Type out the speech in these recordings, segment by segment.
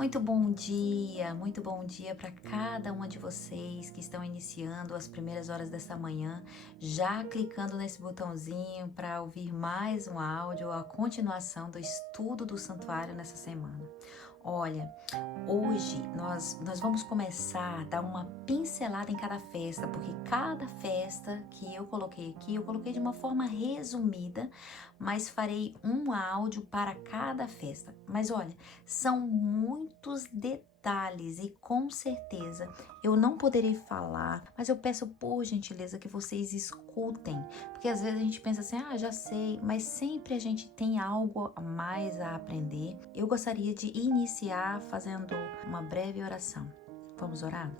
Muito bom dia para cada uma de vocês que estão iniciando as primeiras horas dessa manhã, já clicando nesse botãozinho para ouvir mais um áudio, a continuação do estudo do santuário nessa semana. Olha, hoje nós vamos começar a dar uma pincelada em cada festa, porque cada festa que eu coloquei aqui, eu coloquei de uma forma resumida, mas farei um áudio para cada festa. Mas olha, são muitos detalhes e com certeza eu não poderei falar, mas eu peço por gentileza que vocês escutem, porque às vezes a gente pensa assim, já sei, mas sempre a gente tem algo a mais a aprender. Eu gostaria de iniciar fazendo uma breve oração. Vamos orar?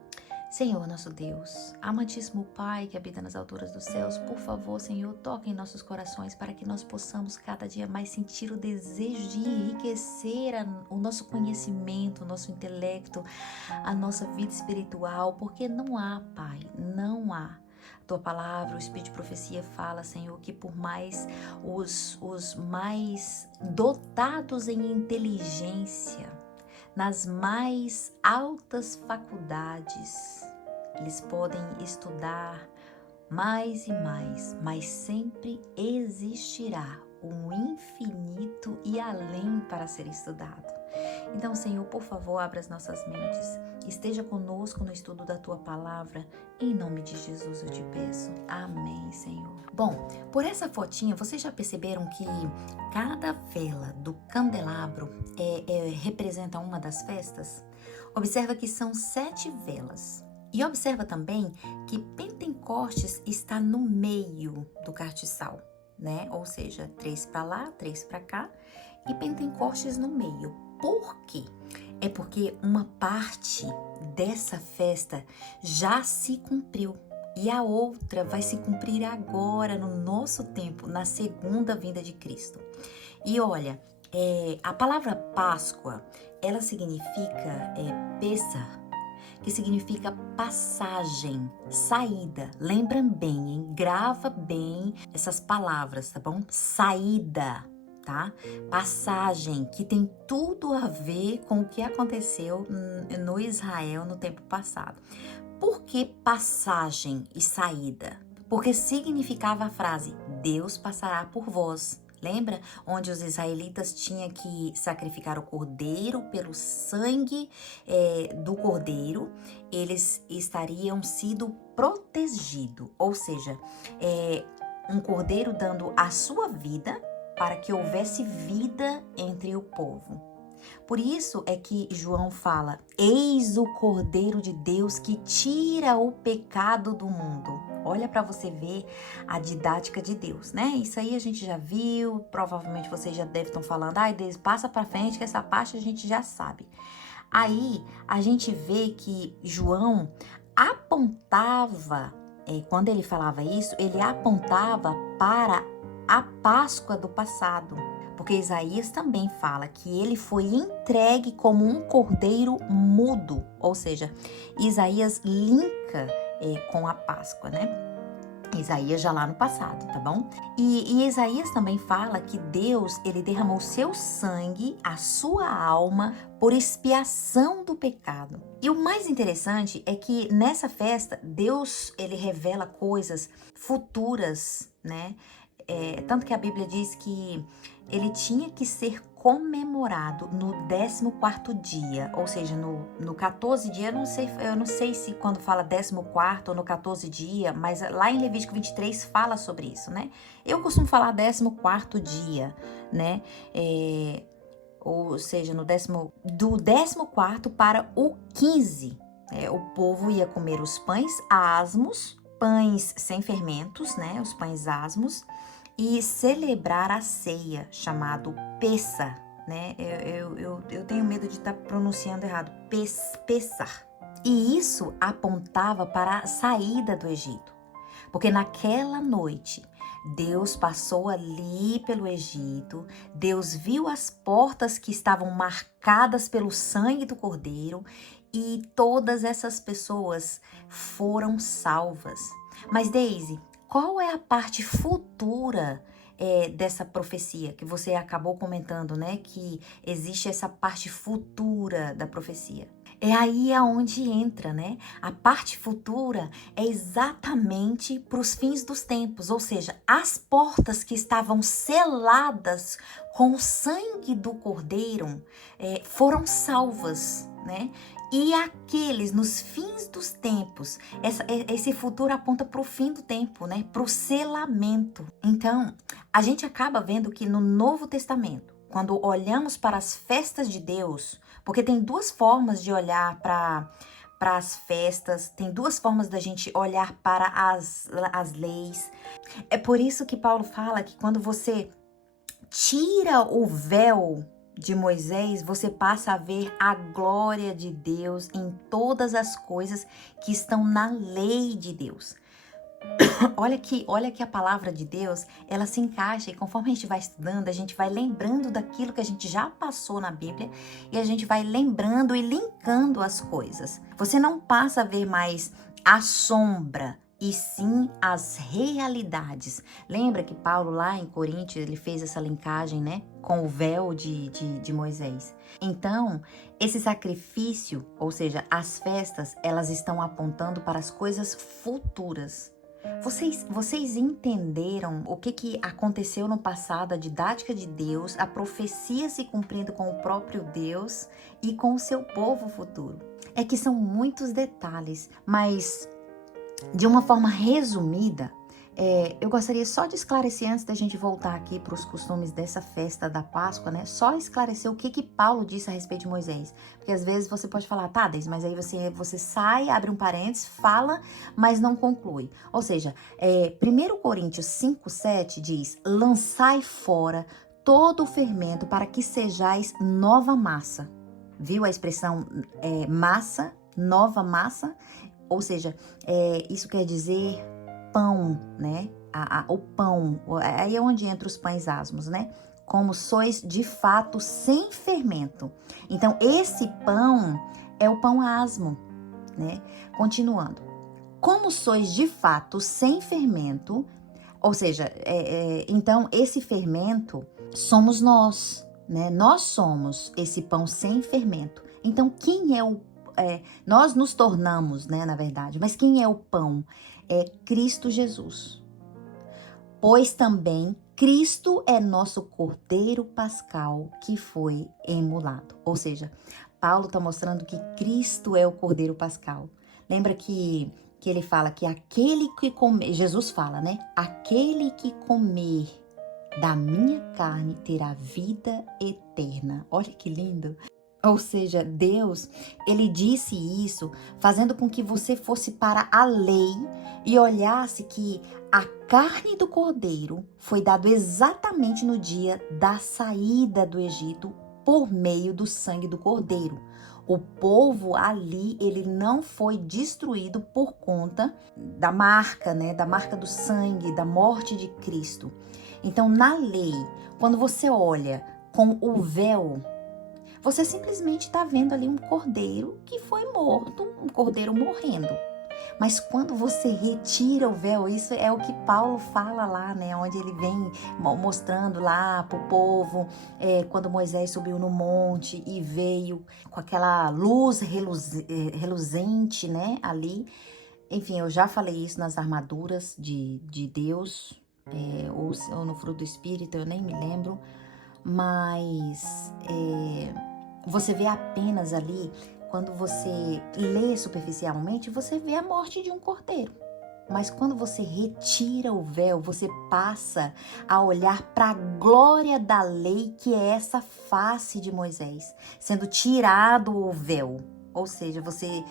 Senhor, nosso Deus, amantíssimo Pai que habita nas alturas dos céus, por favor, Senhor, toque em nossos corações para que nós possamos cada dia mais sentir o desejo de enriquecer o nosso conhecimento, o nosso intelecto, a nossa vida espiritual, porque não há, Pai, não há. Tua palavra, o Espírito de Profecia fala, Senhor, que por mais os mais dotados em inteligência, nas mais altas faculdades, eles podem estudar mais e mais, mas sempre existirá um infinito e além para ser estudado. Então, Senhor, por favor, abra as nossas mentes, esteja conosco no estudo da Tua Palavra, em nome de Jesus eu te peço. Amém, Senhor. Bom, por essa fotinha, vocês já perceberam que cada vela do candelabro representa uma das festas? Observa que são 7 velas. E observa também que Pentecostes está no meio do castiçal, né? Ou seja, 3 para lá, 3 para cá e Pentecostes no meio. Por quê? É porque uma parte dessa festa já se cumpriu e a outra vai se cumprir agora, no nosso tempo, na segunda vinda de Cristo. E olha, a palavra Páscoa, ela significa Pessah, que significa passagem, saída. Lembra bem, hein? Grava bem essas palavras, tá bom? Saída, tá? Passagem, que tem tudo a ver com o que aconteceu no Israel no tempo passado. Por que passagem e saída? Porque significava a frase, Deus passará por vós. Lembra? Onde os israelitas tinham que sacrificar o cordeiro, pelo sangue do cordeiro, eles estariam sido protegidos. Ou seja, um cordeiro dando a sua vida para que houvesse vida entre o povo. Por isso é que João fala, eis o Cordeiro de Deus que tira o pecado do mundo. Olha para você ver a didática de Deus, né? Isso aí a gente já viu, provavelmente vocês já devem estar falando, Deus, passa para frente que essa parte a gente já sabe. Aí a gente vê que João apontava, quando ele falava isso, ele apontava para a Páscoa do passado. Porque Isaías também fala que ele foi entregue como um cordeiro mudo. Ou seja, Isaías linka com a Páscoa, né? Isaías já lá no passado, tá bom? E Isaías também fala que Deus, ele derramou seu sangue, a sua alma, por expiação do pecado. E o mais interessante é que nessa festa, Deus, ele revela coisas futuras, né? Tanto que a Bíblia diz que ele tinha que ser comemorado no 14º dia, ou seja, no 14 dia, eu não sei se quando fala 14º ou no 14 dia, mas lá em Levítico 23 fala sobre isso, né? Eu costumo falar 14º dia, né? Ou seja, do 14º para o 15, o povo ia comer os pães asmos, pães sem fermentos, né? Os pães asmos, e celebrar a ceia, chamado Pessah, né? Eu tenho medo de estar pronunciando errado, Pessah. E isso apontava para a saída do Egito, porque naquela noite Deus passou ali pelo Egito, Deus viu as portas que estavam marcadas pelo sangue do cordeiro e todas essas pessoas foram salvas. Mas Daisy, qual é a parte futura dessa profecia que você acabou comentando, né? Que existe essa parte futura da profecia. É aí aonde entra, né? A parte futura é exatamente para os fins dos tempos, ou seja, as portas que estavam seladas com o sangue do Cordeiro foram salvas, né? E aqueles nos fins dos tempos, esse futuro aponta para o fim do tempo, né? Para o selamento. Então, a gente acaba vendo que no Novo Testamento, quando olhamos para as festas de Deus, porque tem duas formas de olhar para as festas, tem duas formas da gente olhar para as leis. É por isso que Paulo fala que quando você tira o véu de Moisés, você passa a ver a glória de Deus em todas as coisas que estão na lei de Deus. Olha que a palavra de Deus, ela se encaixa e conforme a gente vai estudando, a gente vai lembrando daquilo que a gente já passou na Bíblia e a gente vai lembrando e linkando as coisas. Você não passa a ver mais a sombra, e sim as realidades. Lembra que Paulo lá em Coríntios, ele fez essa linkagem, né, com o véu de Moisés. Então, esse sacrifício, ou seja, as festas, elas estão apontando para as coisas futuras. Vocês entenderam o que aconteceu no passado, a didática de Deus, a profecia se cumprindo com o próprio Deus e com o seu povo futuro? É que são muitos detalhes, mas de uma forma resumida, eu gostaria só de esclarecer, antes da gente voltar aqui para os costumes dessa festa da Páscoa, né? Só esclarecer o que Paulo disse a respeito de Moisés. Porque às vezes você pode falar, tá, Deise, mas aí você sai, abre um parênteses, fala, mas não conclui. Ou seja, 1 Coríntios 5:7 diz, lançai fora todo o fermento para que sejais nova massa. Viu a expressão massa, nova massa? Ou seja, isso quer dizer pão, né? O pão, aí é onde entra os pães asmos, né? Como sois de fato sem fermento. Então, esse pão é o pão asmo, né? Continuando. Como sois de fato sem fermento, ou seja, então esse fermento somos nós, né? Nós somos esse pão sem fermento. Então, quem é o nós nos tornamos, né, na verdade, mas quem é o pão? É Cristo Jesus. Pois também Cristo é nosso Cordeiro Pascal que foi imolado. Ou seja, Paulo está mostrando que Cristo é o Cordeiro Pascal. Lembra que ele fala que aquele que comer, Jesus fala, né? Aquele que comer da minha carne terá vida eterna. Olha que lindo. Ou seja, Deus, ele disse isso fazendo com que você fosse para a lei e olhasse que a carne do cordeiro foi dado exatamente no dia da saída do Egito por meio do sangue do cordeiro. O povo ali, ele não foi destruído por conta da marca, né? Da marca do sangue, da morte de Cristo. Então, na lei, quando você olha com o véu, você simplesmente está vendo ali um cordeiro que foi morto, um cordeiro morrendo. Mas quando você retira o véu, isso é o que Paulo fala lá, né? Onde ele vem mostrando lá para o povo, quando Moisés subiu no monte e veio com aquela luz reluzente, né? Ali. Enfim, eu já falei isso nas armaduras de Deus, ou no fruto do Espírito, eu nem me lembro. Mas você vê apenas ali, quando você lê superficialmente, você vê a morte de um cordeiro. Mas quando você retira o véu, você passa a olhar para a glória da lei, que é essa face de Moisés, sendo tirado o véu. Ou seja, você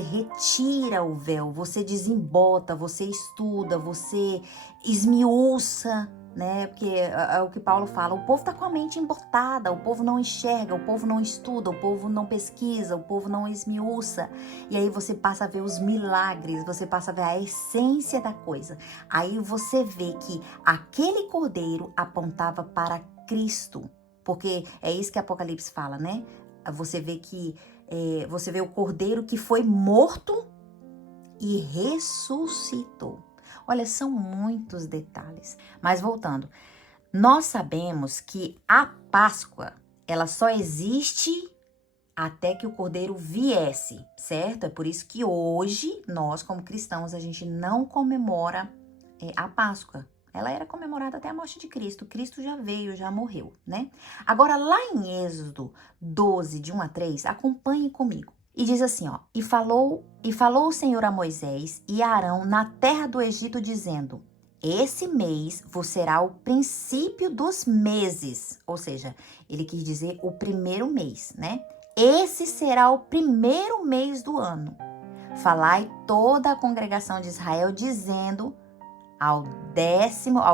retira o véu, você desembota, você estuda, você esmiuça, né? Porque é o que Paulo fala, o povo está com a mente embotada, o povo não enxerga, o povo não estuda, o povo não pesquisa, o povo não esmiuça. E aí você passa a ver os milagres, você passa a ver a essência da coisa. Aí você vê que aquele cordeiro apontava para Cristo, porque é isso que Apocalipse fala, né? Você vê que você vê o cordeiro que foi morto e ressuscitou. Olha, são muitos detalhes. Mas voltando, Nós sabemos que a Páscoa, ela só existe até que o Cordeiro viesse, certo? É por isso que hoje, nós como cristãos, a gente não comemora a Páscoa. Ela era comemorada até a morte de Cristo. Cristo já veio, já morreu, né? Agora, lá em Êxodo 12, de 1 a 3, acompanhe comigo. E diz assim, ó: E falou o Senhor a Moisés e a Arão na terra do Egito, dizendo: Esse mês vos será o princípio dos meses. Ou seja, ele quis dizer o primeiro mês, né? Esse será o primeiro mês do ano. Falai toda a congregação de Israel, dizendo: ao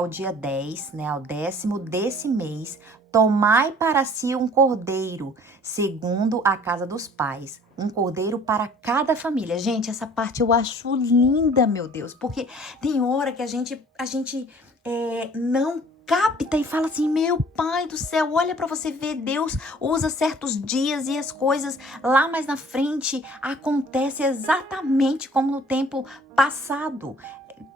dia 10, né, ao 10º desse mês, tomai para si um cordeiro, segundo a casa dos pais, um cordeiro para cada família. Gente, essa parte eu acho linda, meu Deus, porque tem hora que a gente não capta e fala assim: meu pai do céu, olha para você ver, Deus usa certos dias e as coisas lá mais na frente acontecem exatamente como no tempo passado.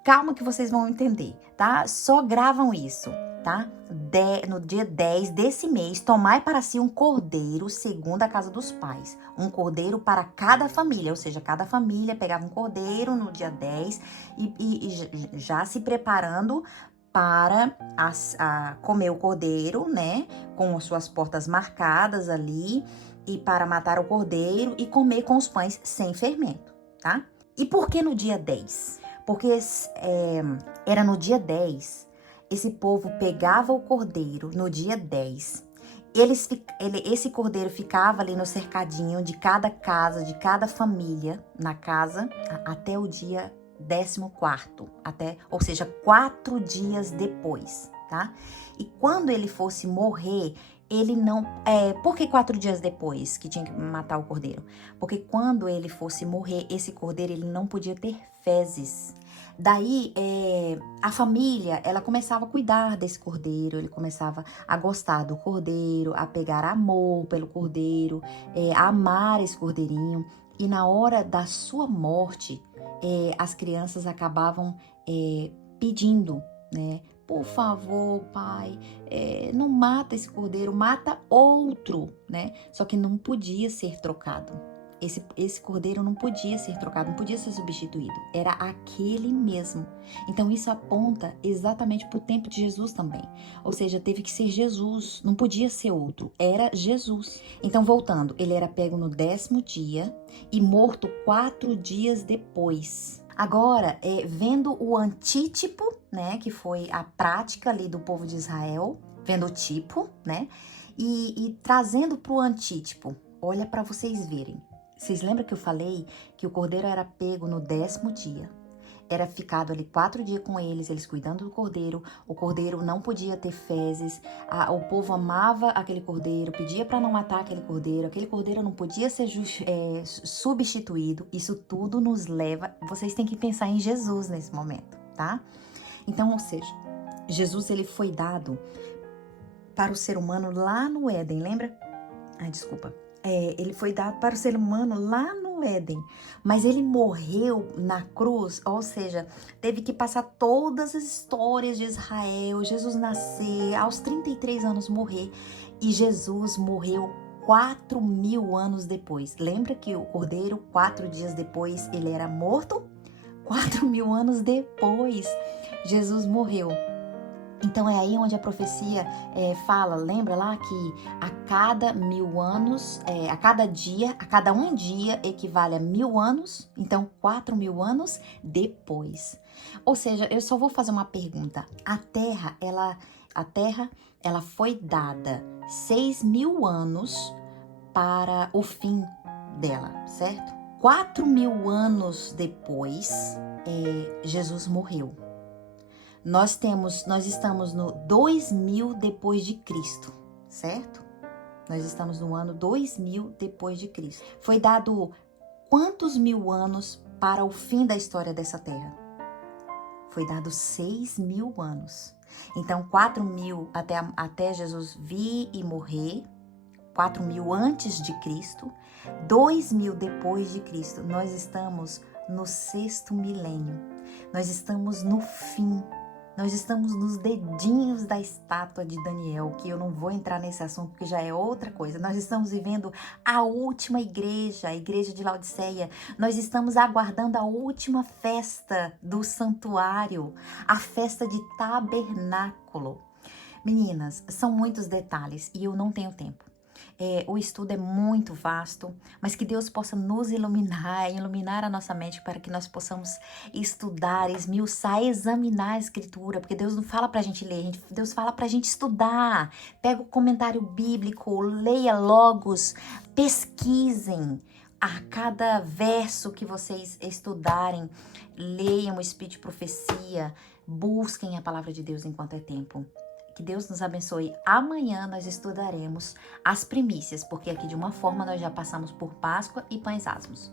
Calma que vocês vão entender, tá? Só gravam isso, tá? No dia 10 desse mês, tomai para si um cordeiro segundo a casa dos pais. Um cordeiro para cada família, ou seja, cada família pegava um cordeiro no dia 10 e já se preparando para comer o cordeiro, né? Com as suas portas marcadas ali, e para matar o cordeiro e comer com os pães sem fermento, tá? E por que no dia 10? Porque era no dia 10, esse povo pegava o cordeiro no dia 10. Esse cordeiro ficava ali no cercadinho de cada casa, de cada família, na casa, até o dia 14º, ou seja, 4 dias depois, tá? E quando ele fosse morrer, ele não... por que 4 dias depois que tinha que matar o cordeiro? Porque quando ele fosse morrer, esse cordeiro ele não podia ter fezes. Daí, a família, ela começava a cuidar desse cordeiro, ele começava a gostar do cordeiro, a pegar amor pelo cordeiro, a amar esse cordeirinho. E na hora da sua morte, as crianças acabavam pedindo, né? Por favor, pai, não mata esse cordeiro, mata outro, né? Só que não podia ser trocado. Esse cordeiro não podia ser trocado, não podia ser substituído. Era aquele mesmo. Então isso aponta exatamente para o tempo de Jesus também. Ou seja, teve que ser Jesus, não podia ser outro. Era Jesus. Então, voltando, ele era pego no 10º dia e morto 4 dias depois. Agora, vendo o antítipo, né, que foi a prática ali do povo de Israel, vendo o tipo, né, e trazendo para o antítipo, olha para vocês verem. Vocês lembram que eu falei que o cordeiro era pego no 10º dia? Era ficado ali 4 dias com eles cuidando do cordeiro. O cordeiro não podia ter fezes. O povo amava aquele cordeiro, pedia para não matar aquele cordeiro não podia ser substituído. Isso tudo nos leva... Vocês têm que pensar em Jesus nesse momento, tá? Então, ou seja, Jesus ele foi dado para o ser humano lá no Éden, lembra? Desculpa. Ele foi dado para o ser humano lá no Éden, mas ele morreu na cruz, ou seja, teve que passar todas as histórias de Israel, Jesus nascer, aos 33 anos morrer, e Jesus morreu 4.000 anos depois. Lembra que o cordeiro, 4 dias depois, ele era morto? 4.000 anos depois, Jesus morreu. Então é aí onde a profecia fala, lembra lá que a cada 1.000 anos, a cada um dia equivale a 1.000 anos, então 4.000 anos depois. Ou seja, eu só vou fazer uma pergunta. A Terra, ela foi dada 6.000 anos para o fim dela, certo? 4.000 anos depois, Jesus morreu. Nós estamos no 2000 depois de Cristo, certo? Nós estamos no ano 2000 depois de Cristo. Foi dado quantos 1.000 anos para o fim da história dessa terra? Foi dado 6.000 anos. Então, 4.000 até Jesus vir e morrer, 4.000 antes de Cristo, 2.000 depois de Cristo. Nós estamos no 6º milênio. Nós estamos no fim. Nós estamos nos dedinhos da estátua de Daniel, que eu não vou entrar nesse assunto porque já é outra coisa. Nós estamos vivendo a última igreja, a igreja de Laodiceia. Nós estamos aguardando a última festa do santuário, a festa de tabernáculo. Meninas, são muitos detalhes e eu não tenho tempo. O estudo é muito vasto, mas que Deus possa nos iluminar a nossa mente para que nós possamos estudar, esmiuçar, examinar a Escritura, porque Deus não fala pra gente ler, Deus fala pra gente estudar. Pega o comentário bíblico, leia Logos, pesquisem. A cada verso que vocês estudarem, leiam o Espírito de Profecia, busquem a palavra de Deus enquanto é tempo. Que Deus nos abençoe. Amanhã nós estudaremos as primícias, porque aqui de uma forma nós já passamos por Páscoa e Pães Asmos.